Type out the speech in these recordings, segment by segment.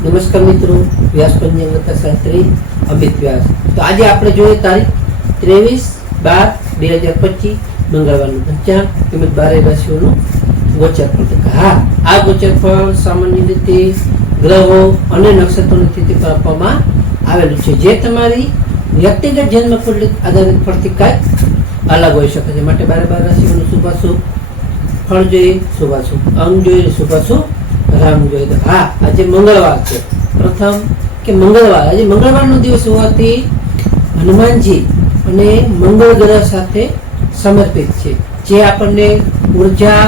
નમસ્કાર મિત્રો, વ્યાસ પંચાંગ શાસ્ત્રી અમિત વ્યાસ. તો આજે આપણે જોઈએ તારીખ 23/12/2025 મંગળવારનું પંચાંગ તેમજ 12 રાશિઓનું ગોચરફળ. હા, આ ગોચરફળ સામાન્ય રીતે ગ્રહો અને નક્ષત્રોની સ્થિતિ પર આપવામાં આવેલું છે, જે તમારી વ્યક્તિગત જન્મ કુંડલી આધારિત ફળથી કાંઈક અલગ હોઈ શકે છે. માટે 12 રાશિઓનું શુભાશુભ ફળ જોઈએ, શુભાશુભ અંગ જોઈએ, શુભાશુભ રામ જોઈએ. તો હા, આજે મંગળવાર છે. પ્રથમ કે મંગળવાર, આજે મંગળવારનો દિવસ હોવાથી હનુમાનજી અને મંગળ ગ્રહ સાથે સમર્પિત છે, જે આપણને ઉર્જા,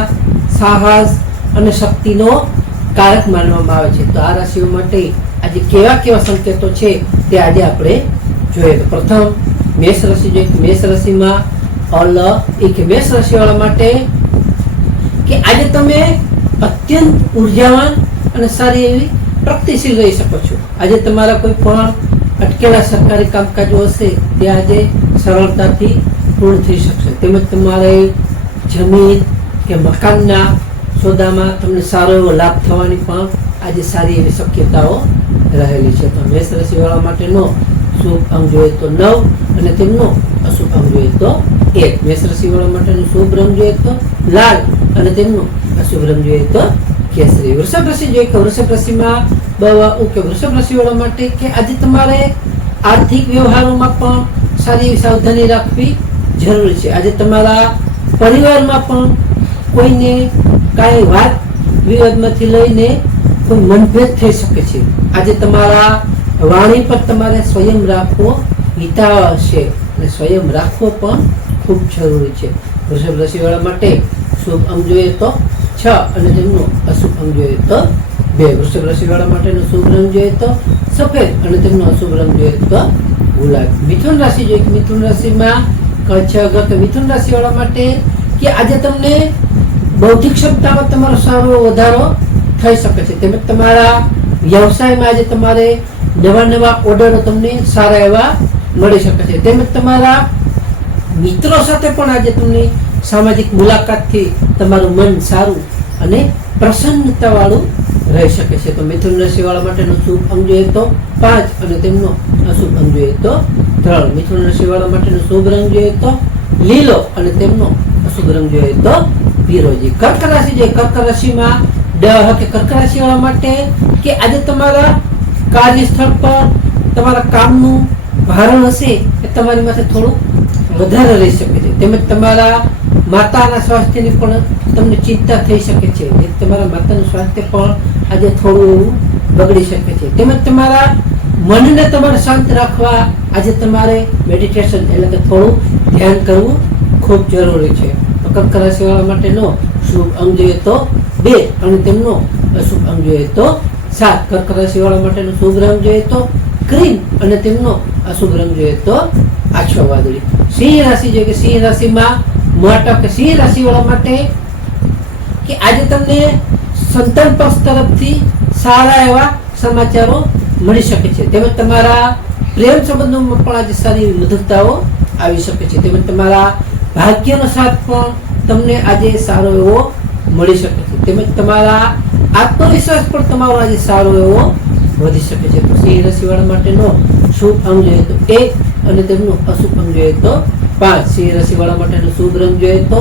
સાહસ અને શક્તિનો કારક માનવામાં આવે છે. તો આ રાશિઓ માટે આજે કેવા કેવા સંકેતો છે તે આજે આપણે જોઈએ. તો પ્રથમ મેષ રાશિ જોઈએ. મેષ રાશિમાં મેષ રાશિવાળા માટે કે આજે તમે અત્યંત ઉર્જાવાન અને સારી એવી પ્રગતિશીલ રહી શકો છો. આજે તમારા કોઈ પણ અટકેલા સરકારી કામકાજો હશે તે આજે સરળતાથી પૂર્ણ થઈ શકશે. તેમજ તમારે જમીન કે મકાનના સોદામાં તમને સારો એવો લાભ થવાની પણ આજે સારી એવી શક્યતાઓ રહેલી છે. તો મેષ રાશિવાળા માટેનો શુભ અંક જોઈએ તો 9 અને તેમનો અશુભ અંક જોઈએ તો 1. મેષ રાશિવાળા માટેનો શુભ રંગ જોઈએ તો લાલ અને તેમનો અશુભ રંગ જોઈએ તો કેસરી. વૃષભ રાશિ જોઈએ કે વૃષભ રાશિમાં વૃષભ રાશિવાળા માટે કે આજે તમારે આર્થિક વ્યવહારોમાં પણ સારી એવી સાવધાની રાખવી જરૂરી છે. આજે તમારા પરિવારમાં પણ કોઈને કાંઈ વાત વિવાદમાંથી લઈને કોઈ મનભેદ થઈ શકે છે. આજે તમારા વાણી પર તમારે સંયમ રાખવો હિતાવહ છે અને સંયમ રાખવો પણ ખૂબ જરૂરી છે. વૃષભ રાશિવાળા માટે શુભ અંક જોઈએ તો 6 અને તેમનો અશુભ અંક જોઈએ તો 2. વૃષભ રાશિવાળા માટેનો શુભ રંગ જોઈએ તો સફેદ અને તેમનો અશુભ રંગ જોઈએ તો ગુલાબી. મિથુન રાશિ જોઈએ. મિથુન રાશિમાં મિથુન રાશિવાળા માટે કે આજે તમને બૌદ્ધિક ક્ષમતામાં તમારો સારો વધારો થઈ શકે છે. તેમજ તમારા વ્યવસાયમાં આજે તમારે નવા ઓર્ડરો તમને સારા એવા મળી શકે છે. તેમજ તમારા મિત્રો સાથે પણ આજે તમને સામાજિક મુલાકાતથી તમારું મન સારું અને પ્રસન્નતા વાળું રહી શકે છે. તો મિથુન રાશિવાળા માટેનો શુભ અંક જોઈએ તો 5 અને તેમનો અશુભ અંક જોઈએ તો 3. મિથુન રાશિવાળા માટેનો શુભ રંગ જોઈએ તો લીલો અને તેમનો અશુભ રંગ જોઈએ તો પીરોજી. કર્ક રાશિ જોઈએ. કર્ક રાશિમાં કર્ક રાશિવાળા માટે કે આજે તમારા કાર્યસ્થળ પર તમારા કામનું ભારણ હશે એ તમારી માથે થોડું વધારે રહી શકે છે. તેમજ તમારા માતાના સ્વાસ્થ્યની પણ તમને ચિંતા થઈ શકે છે. તમારા માતાનું સ્વાસ્થ્ય પણ આજે થોડું બગડી શકે છે. તેમજ તમારા મનને તમારે શાંત રાખવા આજે તમારે મેડિટેશન એટલે કે થોડું ધ્યાન કરવું ખૂબ જરૂરી છે. કર્ક રાશિવાળા માટેનો શુભ અંક જોઈએ તો 2 અને તેમનો અશુભ અંક જોઈએ તો 7. કર્ક રાશિવાળા માટેનો શુભ રંગ જોઈએ તો ક્રીમ અને તેમનો અશુભ રંગ જોઈએ તો આછો વાદળી. સિંહ રાશિ જોઈએ કે સિંહ રાશિમાં સિંહ રાશિવાળા માટે કે આજે તમને સંતાન પક્ષ તરફથી સારા એવા સમાચારો મળી શકે છે. તેમજ તમારા પ્રેમ સંબંધોમાં પણ આજે સારી મધુરતાઓ આવી શકે છે. તેમજ તમારા ભાગ્યનો સાથ પણ તમને આજે સારો એવો મળી શકે છે. તેમજ તમારા આત્મવિશ્વાસ પણ તમારો આજે સારો એવો વધી શકે છે. તો સિંહ રાશિવાળા માટેનો શુભ અંક જોઈએ તો 1 અને તેમનો અશુભ અંક જોઈએ તો 5. સિંહ રાશિવાળા માટેનો શુભ રંગ જોઈએ તો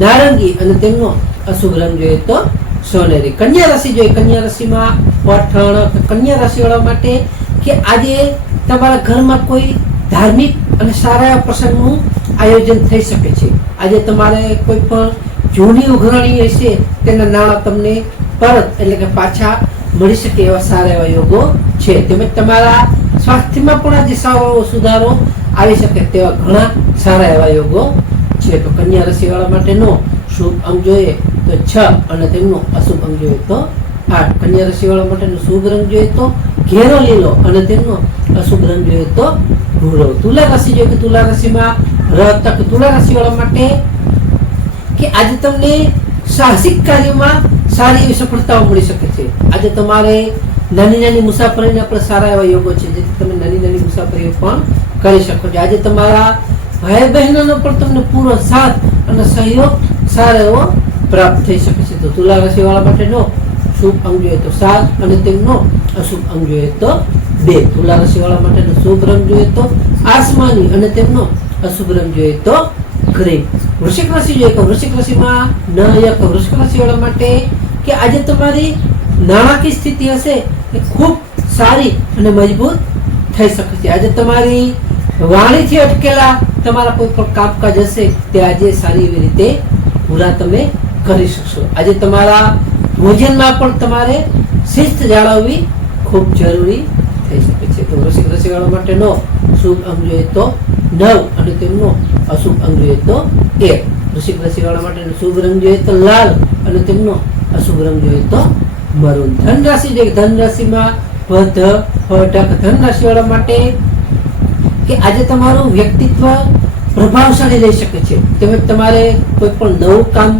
નારંગી અને તેમનો અશુભ રંગ જોઈએ તો સોનેરી. કન્યા રાશિ જોઈએ. કન્યા રાશિમાં કન્યા રાશિવાળા માટે કે આજે તમારા ઘરમાં કોઈ ધાર્મિક અને સારા એવા પ્રસંગનું આયોજન થઈ શકે છે. આજે તમારે કોઈ પણ જૂની ઉઘરાણી હશે તેના નાણાં તમને પરત એટલે કે પાછા મળી શકે એવા સારા એવા યોગો છે. તેમજ તમારા સ્વાસ્થ્યમાં પણ આજે સારો એવો સુધારો આવી શકે તેવા ઘણા સારા એવા યોગો છે. તો કન્યા રાશિવાળા માટેનો શુભ અંક જોઈએ તો 6 અને તેમનો અશુભ અંક જોઈએ તો 8. કન્યા રાશિવાળા માટેનો શુભ રંગ જોઈએ તો ઘેરો લીલો અને તેમનો અશુભ રંગ જોઈએ તો ભૂરો. તુલા રાશિ જોઈએ કે તુલા રાશિમાં તુલા રાશિવાળા માટે કે આજે તમને સાહસિક કાર્યમાં સારી એવી સફળતાઓ મળી શકે છે. આજે તમારે નાની મુસાફરીના પણ સારા એવા યોગો છે, જેથી તમે નાની મુસાફરીઓ પણ કરી શકો છો. આજે તમારા ભાઈ બહેનોનો પણ તમને પૂરો સાથ અને સહયોગ સારો એવો પ્રાપ્ત થઈ શકે છે. તો તુલા રાશિવાળા માટેનો શુભ અંગ જોઈએ તો 7 અને તેમનો અશુભ અંગ જોઈએ તો 2. તુલા રાશિ વાળા માટેનો શુભ રંગ જોઈએ તો આસમાની અને તેમનો અશુભ રંગ જોઈએ તો ગ્રીન. વૃશ્ચિક રાશિ જોઈએ તો વૃશ્ચિક રાશિમાં વૃશ્ચિક રાશિ વાળા માટે કે આજે તમારી નાણાકીય સ્થિતિ હશે એ ખૂબ સારી અને મજબૂત થઈ શકે છે. આજે તમારી વાણીથી અટકેલા તમારા કોઈ પણ કામકાજ હશે તે આજે સારી એવી રીતે પૂરા તમે કરી શકશો. આજે તમારા ભોજનમાં પણ તમારે શિસ્ત જાળવવી ખૂબ જરૂરી થઈ શકે છે. તો વૃશ્ચિક રાશિ વાળા માટેનો શુભ અંગ જોઈએ તો 9 અને તેમનો અશુભ અંગ જોઈએ તો 1. વૃશ્ચિક રાશિ વાળા માટેનો શુભ રંગ જોઈએ તો લાલ અને તેમનો અશુભ રંગ જોઈએ તો મરૂન. ધન રાશિ જોઈએ ધન રાશિમાં ધન રાશિ વાળા માટે કે આજે તમારું વ્યક્તિત્વ પ્રભાવશાળી રહી શકે છે. તેમજ તમારે કોઈ પણ નવું કામ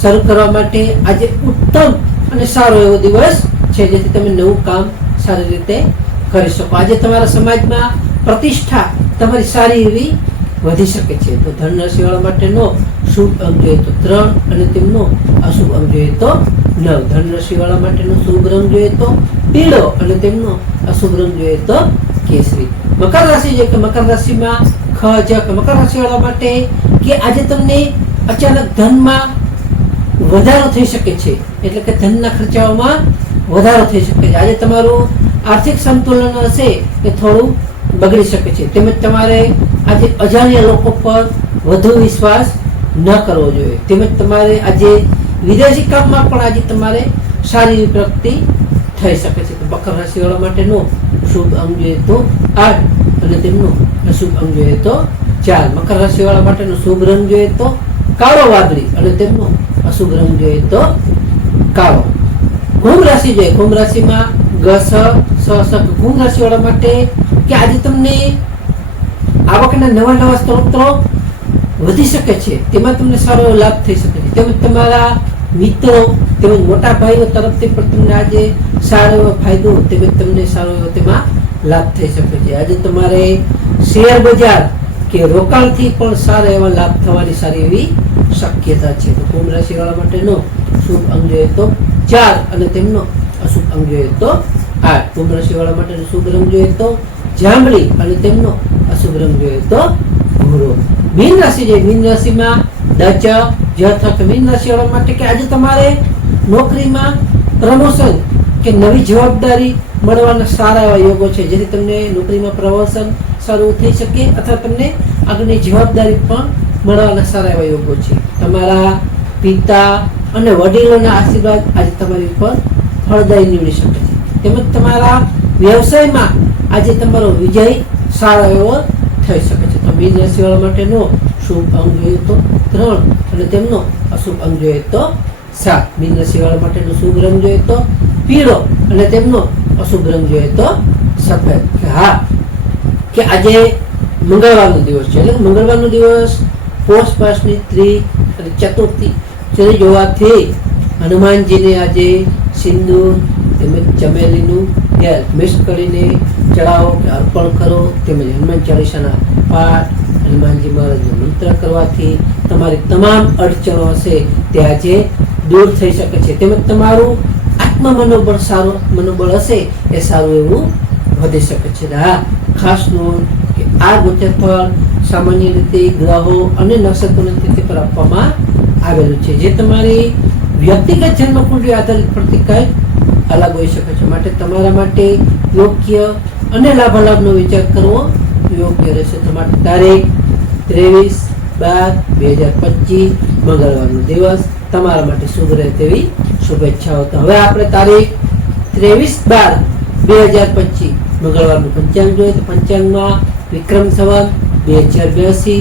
શરૂ કરવા માટે આજે ઉત્તમ અને સારો એવો દિવસ છે, જેથી તમે નવું કામ સારી રીતે કરી શકો. આજે તમારા સમાજમાં પ્રતિષ્ઠા તમારી સારી એવી વધી શકે છે. તો ધન રાશિ વાળા માટેનો શુભ અંગ જોઈએ તો 3 અને તેમનો અશુભ અંગ જોઈએ તો 9. ધન રાશિ વાળા માટેનો શુભ રંગ જોઈએ તો પીળો અને તેમનો અશુભ રંગ જોઈએ તો કેસરી. મકર રાશિ છે કે મકર રાશિમાં મકર રાશિ વાળા માટે કે આજે તમને અચાનક ધનમાં વધારો થઈ શકે છે, એટલે કે ધનના ખર્ચાઓમાં વધારો થઈ શકે છે. આજે તમારું આર્થિક સંતુલન હશે એ થોડું બગડી શકે છે. તેમજ તમારે આજે અજાણ્યા લોકો પર વધુ વિશ્વાસ ન કરવો જોઈએ. તેમજ તમારે આજે વિદેશી કામમાં પણ આજે તમારે સારી એવી પ્રગતિ થઈ શકે છે. મકર રાશિ વાળા માટેનો શુભ અંગ જોઈએ તો 8 અને તેમનો અશુભ અંગ જોઈએ તો 4. મકર રાશિ વાળા માટેનો શુભ રંગ જોઈએ તો કાળો વાદળી અને તેમનો અશુભ રંગ જોઈએ તો કાળો. કુંભ રાશિ જોઈએ કુંભ રાશિમાં કુંભ રાશિ વાળા માટે કે આજે તમને આવકના નવા સ્ત્રોતો વધી શકે છે, તેમાં તમને સારો એવો લાભ થઈ શકે છે. તેમજ તમારા મિત્રો તેમજ મોટા ભાઈઓ તરફથી પણ તમને આજે સારો એવો ફાયદો તેમજ તમને સારો એવો તેમાં લાભ થઈ શકે છે. આજે તમારે શેર બજાર કે રોકાણથી પણ સારા એવા લાભ થવાની સારી એવી શક્યતા છે. તો કુંભ રાશિ વાળા માટેનો શુભ અંગ જોઈએ તો 4 અને તેમનો અશુભ અંગ જોઈએ તો 8. કુંભ રાશિ વાળા માટેનો શુભ રંગ જોઈએ તો જાંબલી અને તેમનો અશુભ રંગ જોઈએ તો ભૂરો. મીન રાશિ છે મીન રાશિમાં મીન રાશિ વાળા માટે કે આજે તમારે નોકરીમાં પ્રમોશન કે નવી જવાબદારી મળવાના સારા એવા યોગો છે, જેથી તમને નોકરીમાં પ્રમોશન સારું થઈ શકે અથવા તમને આગળની જવાબદારી પણ મળવાના સારા એવા યોગો છે. તમારા પિતા અને વડીલોના આશીર્વાદ આજે તમારી ઉપર ફળદાયી નીવડી શકે છે. તેમજ તમારા વ્યવસાયમાં આજે તમારો વિજય સારો એવો થઈ શકે છે. તો મીન રાશિ વાળા માટેનો શુભ અંગ જોઈએ તો 3 અને તેમનો અશુભ અંગ જોઈએ તો 7. મીન રાશિ વાળા માટેનો શુભ રંગ જોઈએ તો પીળો અને તેમનો અશુભ રંગ જોઈએ તો સફેદ. કે આજે મંગળવારનો દિવસ છે, એટલે મંગળવારનો દિવસ પોષ માસની 3 અને ચતુર્થી જોવાથી હનુમાનજીને આજે સિંદૂર તેમજ ચમેલીનું તેલ મિક્સ કરીને ચડાવો કે અર્પણ કરો. તેમજ હનુમાન ચાલીસાના પાઠ હનુમાનજી મહારાજનો મંત્ર કરવાથી તમારી તમામ અડચણો હશે તે આજે દૂર થઈ શકે છે. તેમજ તમારું મનોબળ હશે એ સારું એવું વધી શકે છે. ખાસ નોંધ કે આ ગોચરફળ સામાન્ય રીતે ગ્રહો અને નક્ષત્રોની તિથિ પર આપવામાં આવેલું છે, જે તમારી વ્યક્તિગત જન્મકુંડળી આધારિત પરથી કંઈક અલગ હોઈ શકે છે. માટે તમારા માટે યોગ્ય અને લાભાલાભનો વિચાર કરવો યોગ્ય રહેશે. તમારી તારીખ 23/12/2025 મંગળવારનો દિવસ તમારા માટે શુભ રહે તેવી શુભેચ્છાઓ. તો હવે આપણે તારીખ 23/12/2025 મંગળવારનું પંચાંગ જોઈએ તો પંચાંગમાં વિક્રમ સંવત 2082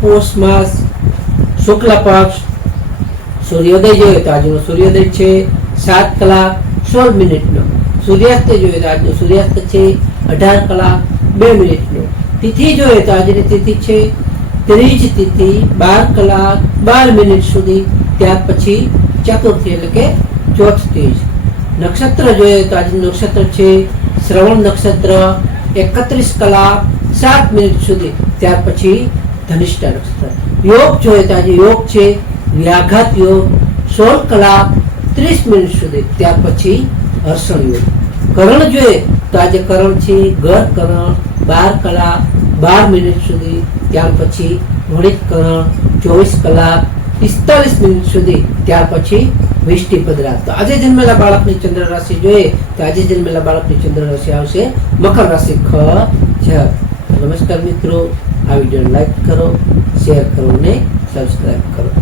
પોષ માસ શુક્લ પક્ષ સૂર્યોદય જોઈએ તો આજનો સૂર્યોદય છે 7:16 સૂર્યાસ્ત જોઈએ તો આજનો સૂર્યાસ્ત છે 18:02. તિથિ જોઈએ તો આજની તિથિ છે ત્રીજ તિથિ 12:12 સુધી, ત્યાર પછી ચતુર્થી એટલે કે ચોથ તીજ. નક્ષત્ર જોઈએ તો આજનું નક્ષત્ર છે શ્રવણ નક્ષત્ર 31:07 સુધી, ત્યાર પછી ધનિષ્ઠા નક્ષત્ર. યોગ જોઈએ તો આજે યોગ છે વ્યાઘાત યોગ 16:13 30 મિનિટ સુધી, ત્યાર પછી હર્ષણ યોગ. કરણ જોઈએ તો આજે કરણ છે ગર કરણ 12 કલાક 12 મિનિટ સુધી, ત્યાર પછી વણિત કરણ 24 કલાક 45 મિનિટ સુધી, ત્યાર પછી વિષ્ટિ પદરા. તો આજે જન્મેલા બાળકની ચંદ્ર રાશિ જોઈએ તો આજે જન્મેલા બાળકની ચંદ્ર રાશિ આવશે મકર રાશિ ખ જ. નમસ્કાર મિત્રો, આ વિડીયો લાઈક કરો, શેર કરો અને સબસ્ક્રાઇબ કરો.